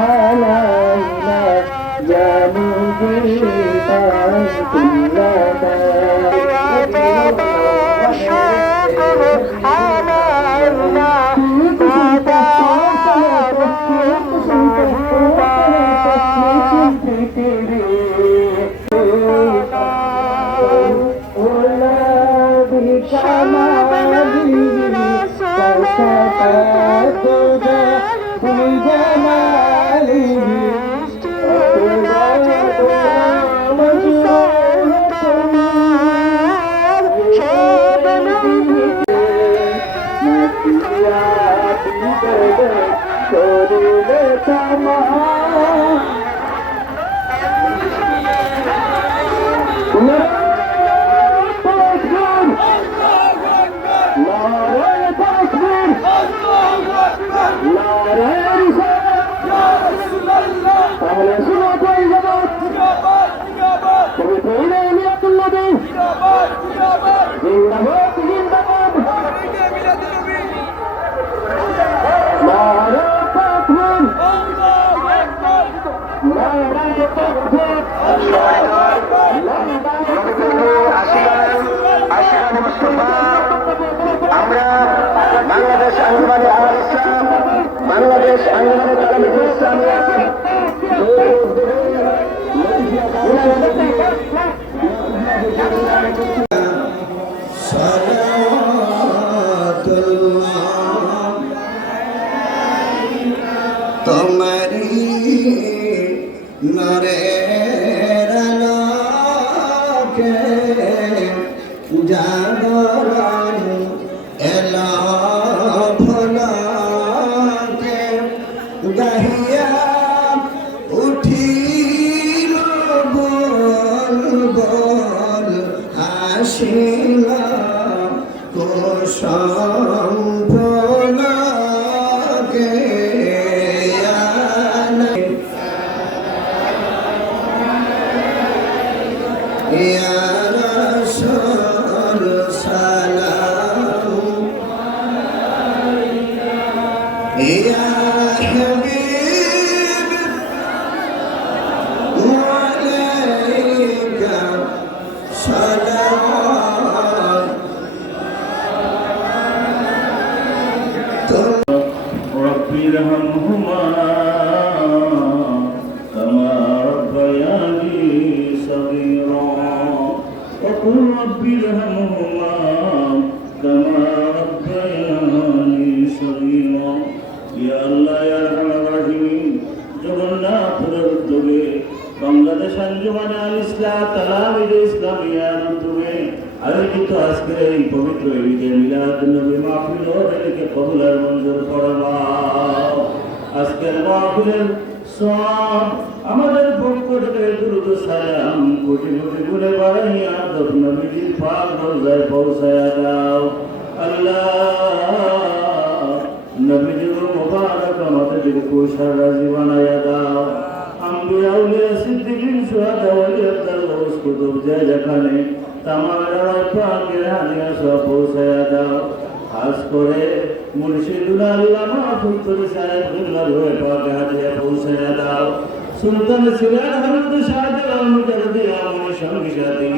علينا يا مجيبا كلنا বাংলাদেশ আন্দোলনে বাংলাদেশ আন্দোলনে তোমারি নরের আলোকে জাগরণ এলো ফলকে গাহিয়া উঠিল বল বল আসিল কুসুম ফলকে ইয়া রাসূল সালাম ইয়া হাবিব আলাইকা সালাম রব্বি রহমহুমা কামা রব্বায়ানি সগীরা وقل رب ارحمهما كما ربياني صغيرا يا الله يا ارحم الراحمين জগন্নাথের উদ্যোগে বাংলাদেশ আঞ্জুমানে আল ইসলাম তালামিদ ইসলামিয়ার উদ্যোগে আয়োজিত আজকের এই পবিত্র ঈদে মিলাদুন নবী মাহফিল ওদেরকে কবুল আর মঞ্জুর ফরমাও। আজকের মাহফিলের সব আমাদের পক্ষ থেকে দুরূদ সালাম কোটি কোটি গুণে বাড়াইয়া দর নবীর পাক রওজায় পৌঁছায়া দাও। আল্লাহ নবীর মুবারক আমাদেরকে খুশার রাজি বানায়া দাও। আম্বিয়া আউলিয়া সিদ্দিকিন শুহাদা ওলিয়াত গৌস কুতুব যে যেখানে তামামের পাকের হাদিয়া সব পৌঁছায়া দাও। খাস করে মুর্শিদুল আল্লামা ফুলতুল সাহেব বিল্লাহ হয়ে পাকে হাদিয়া পৌঁছায়া দাও। সুলতান সিরাজ হযরত শাহজালাল মুজাদ্দিদ আমনের সঙ্গী সাথী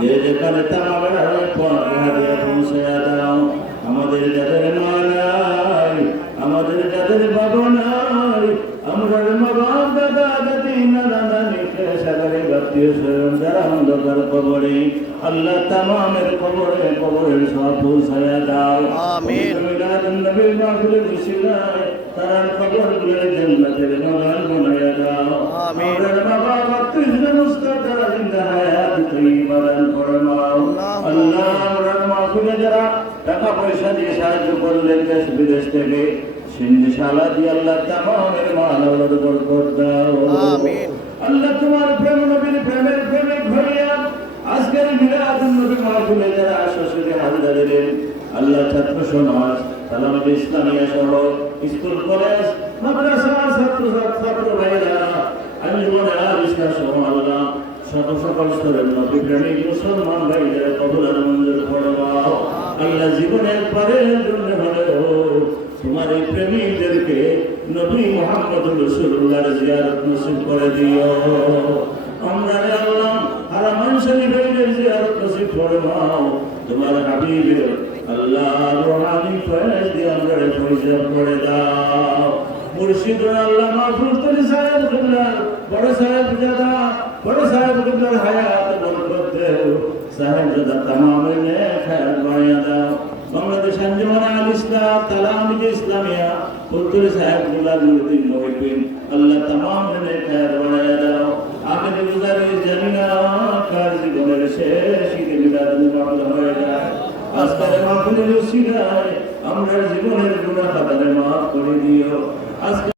যে যেখানে তামামের পাকে হাদিয়া পৌঁছায়া দাও। আমাদের যাদের মা নাই, আমাদের যাদের বাবা নাই, আমরা মা বাবা দাদা দাদি নানা নানি সাগরে আত্মীয় স্বজন যারা অন্ধকার কবরে আল্লাহ তামামের কবরে কবরের সব পৌঁছায়া দাও। আমিন। মিলাদুন নবীর মাহফিলে বসিলায় তার কবরগুলোর জান্নাতের বাগান বানায়া দাও। আমিন। আমরা বাবা আত্মীয় মুস্তাক যারা জিন্দা হায়াত তৈয়বা দান ফরমাও। আল্লাহ আমরা মাহফিলে যারা টাকা পয়সা দিয়ে সাহায্য করলেন দেশ বিদেশ থেকে সিন্দিশালা দিয়ে আল্লাহ তামামের মাল আওলাদ বরকত দাও। আমিন। আল্লাহ তোমার প্রেম নবীর প্রেমের প্রেমে ভরিয়া আজকের মিলাদুন নবী মাহফিলে যারা আসরে হাজির দিলেন আল্লাহ ছাত্র সমাজ তালামুল ইসলামিয়া সহ স্কুল কলেজ মাদ্রাসা ছাত্র ভাইরা আঞ্জুমানে আল ইসলাম সহ আল্লাহ সকল স্তরের নবী প্রেমিক মুসলমান ভাইদের কবুল আর মঞ্জুর ফরমাও। আল্লাহ জীবনের পরের জন্য হলেও তোমার এই প্রেমিকদেরকে নবী মুহাম্মদ রাসূলুল্লাহর জিয়ারত নসিব করে দিও। আমরা আল্লাহ হারামাইন শরীফের জিয়ারত নসিব ফরমাও। তোমার হাবিবের আল্লাহ রুহানি ফয়েজ দিয়ে আমরা ফয়জাব করে দাও। মুর্শিদ আল্লাহ মাহফুজ তরি সাহেব কিবলা বড় সাহেব জাদা বড় সাহেব কিবলার হায়াত বরকত দেও। সাহেব জাদা तमाम ने खैर বাড়িয়ে দাও। বাংলাদেশ আঞ্জুমান আল ইসলাম তালামিজ ইসলামিয়া ফুলতরি সাহেব কিবলা নুরুদ্দিন মুহিদ্দিন আল্লাহ तमाम ने खैर বাড়িয়ে দাও। আখির গুজারি জামিনা কার জীবনের শেষ ঈদে মিলাদ মুবারক হয়ে যায়। আজকের মাহফিলের উসিলায় আমরা জীবনের গুনাহ খাতারে মাফ করে দিও। আজকে